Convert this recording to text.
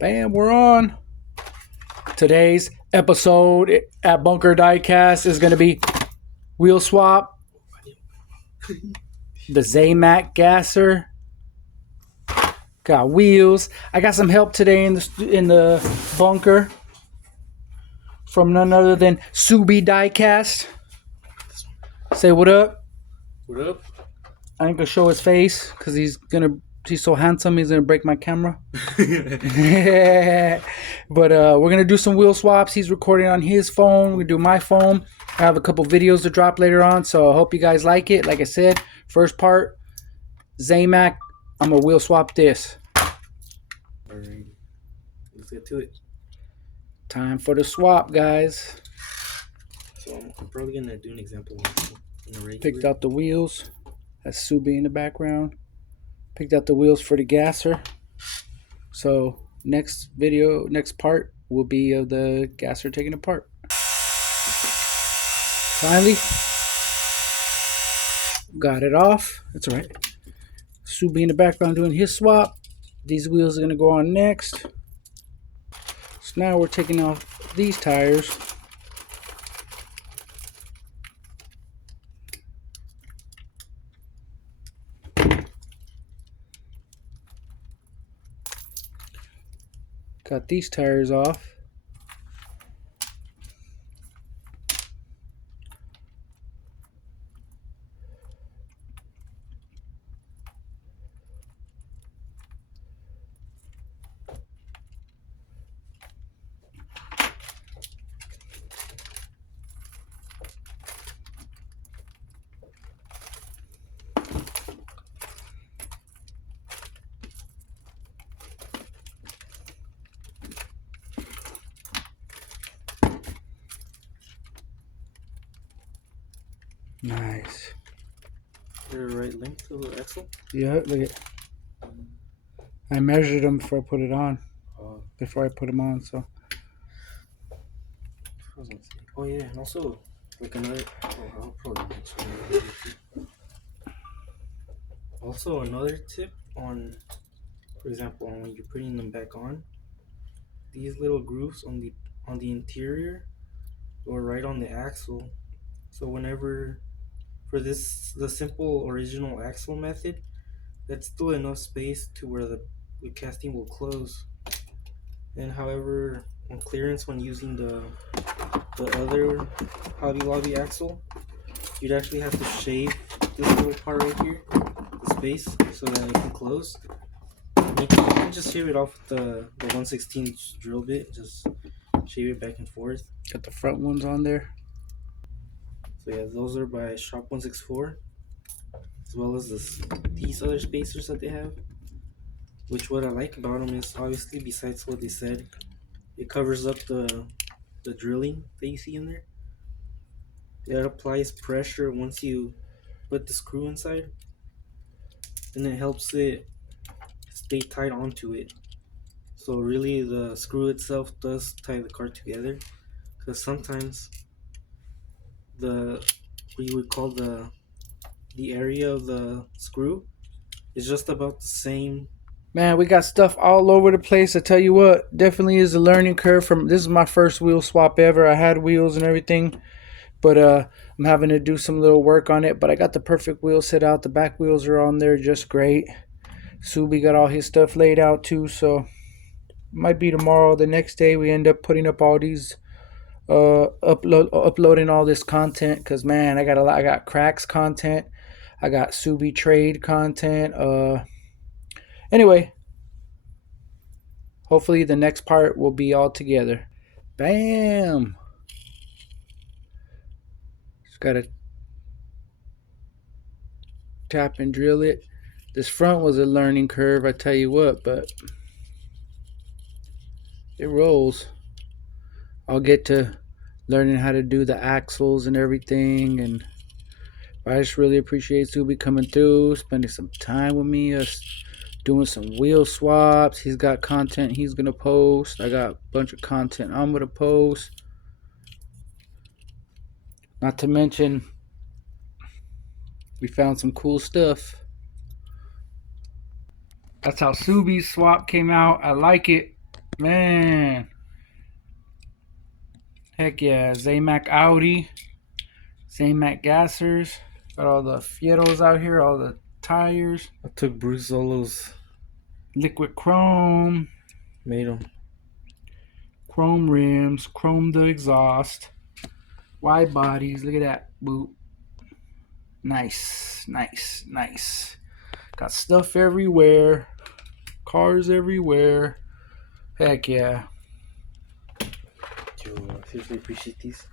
Bam, we're on. Today's episode at Bunker Diecast is going to be wheel swap, the Zamac gasser. Got wheels. I got some help today in the bunker from none other than Subi Diecast. Say what up. What up? I ain't gonna show his face because he's so handsome. He's gonna break my camera. But we're gonna do some wheel swaps. He's recording on his phone. We do my phone. I have a couple videos to drop later on, so I hope you guys like it. Like I said, first part, Zamac. I'm gonna wheel swap this. Alright, let's get to it. Time for the swap, guys. So I'm probably gonna do an example in the regular. Picked out the wheels. That's Subi in the background. Picked out the wheels for the gasser. So next part will be of the gasser taken apart. Finally, got it off. That's all right. Subi in the background doing his swap. These wheels are gonna go on next. So now we're taking off these tires. Got these tires off. Nice. Your right length to the axle? Yeah, look at. I measured them before I put it on. Before I put them on, so. Oh yeah, and also like another. I'll probably mention it. Also another tip on, for example, when you're putting them back on, these little grooves on the interior or right on the axle. So whenever for the simple original axle method, that's still enough space to where the casting will close. And however, on clearance, when using the other Hobby Lobby axle, you'd actually have to shave this little part right here, the space, so that it can close. You can just shave it off with the 1/16 drill bit, just shave it back and forth. Got the front ones on there. So yeah, those are by Shop 164, as well as these other spacers that they have. Which what I like about them is obviously, besides what they said, it covers up the drilling that you see in there. It applies pressure once you put the screw inside, and it helps it stay tight onto it. So really, the screw itself does tie the car together, because sometimes what you would call the area of the screw is just about the same. Man, we got stuff all over the place. I tell you what, definitely is a learning curve. This is my first wheel swap ever. I had wheels and everything, but I'm having to do some little work on it. But I got the perfect wheel set out. The back wheels are on there just great. Subi got all his stuff laid out too, so might be tomorrow. The next day we end up putting up all these, uploading all this content. Because man, I got cracks content. I got Subi trade content. Anyway, hopefully the next part will be all together. Bam! Just gotta tap and drill it. This front was a learning curve, I tell you what, but it rolls. I'll get to learning how to do the axles and everything, and I just really appreciate Subi coming through, spending some time with me, us doing some wheel swaps. He's got content he's gonna post. I got a bunch of content I'm gonna post. Not to mention, we found some cool stuff. That's how Subi's swap came out. I like it. Man. Heck yeah. Zamac Audi. Zamac gassers. Got all the Fieros out here, all the tires. I took Bruce Zolo's, Liquid chrome. made them. Chrome rims. Chrome the exhaust. Wide bodies. Look at that boot. Nice. Nice. Nice. Got stuff everywhere. Cars everywhere. Heck yeah. Yo, I seriously appreciate these.